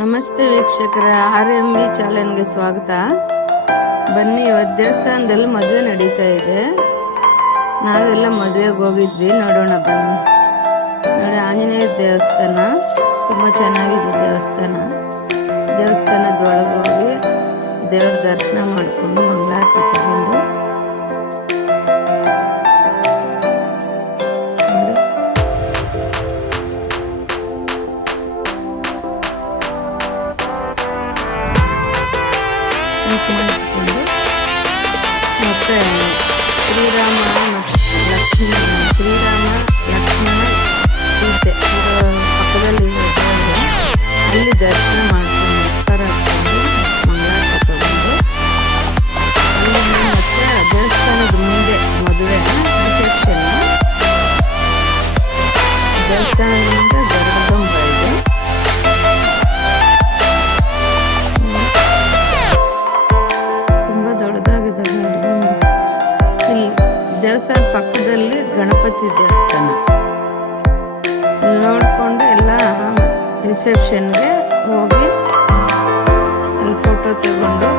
ನಮಸ್ತೆ ವೀಕ್ಷಕರ, RMV ಚಾನೆಲ್ಗೆ ಸ್ವಾಗತ. ಬನ್ನಿ, ಇವತ್ತು ದೇವಸ್ಥಾನದಲ್ಲಿ ಮದುವೆ ನಡೀತಾ ಇದೆ. ನಾವೆಲ್ಲ ಮದುವೆಗೆ ಹೋಗಿದ್ವಿ, ನೋಡೋಣ ಬನ್ನಿ. ನೋಡಿ, ಆಂಜನೇಯ ದೇವಸ್ಥಾನ ತುಂಬ ಚೆನ್ನಾಗಿದೆ. ದೇವಸ್ಥಾನದೊಳಗೆ ಹೋಗಿ ದೇವ್ರ ದರ್ಶನ ಮಾಡಿಕೊಂಡು ಮಂಗಳಾರತಿ ತಗೊಂಡು ಮತ್ತೆ ಶ್ರೀರಾಮ ಲಕ್ಷ್ಮಣ ಸೀತೆ ಪಕ್ಕದಲ್ಲಿ ಅಲ್ಲಿ ದರ್ಶನ ಮಾಡ್ಕೊಂಡು ನಮಸ್ಕಾರ ಹಾಕೊಂಡು ಮಂಗಳಾರತಿ ತಗೊಂಡು ಅಲ್ಲಿಂದ ಮತ್ತೆ ದೇವಸ್ಥಾನದ ಮುಂದೆ ಮದುವೆ ರಿಸೆಪ್ಷನ್. ದೇವಸ್ಥಾನದಿಂದ ಗರುಡಗಂಬ ಇದೆ. ದೊಡ್ಡದಾಗಿದೆ ಗರುಡಗಂಬ. ಇಲ್ಲಿ ದೇವಸ್ಥಾನ ಪಕ್ಕದಲ್ಲಿ ಗಣಪತಿ ದೇವಸ್ಥಾನ. ಇಲ್ಲಿ ನೋಡಿಕೊಂಡು ಎಲ್ಲ ರಿಸೆಪ್ಷನ್ಗೆ ಹೋಗಿ ಅಲ್ಲಿ ಫೋಟೋ ತಗೊಂಡು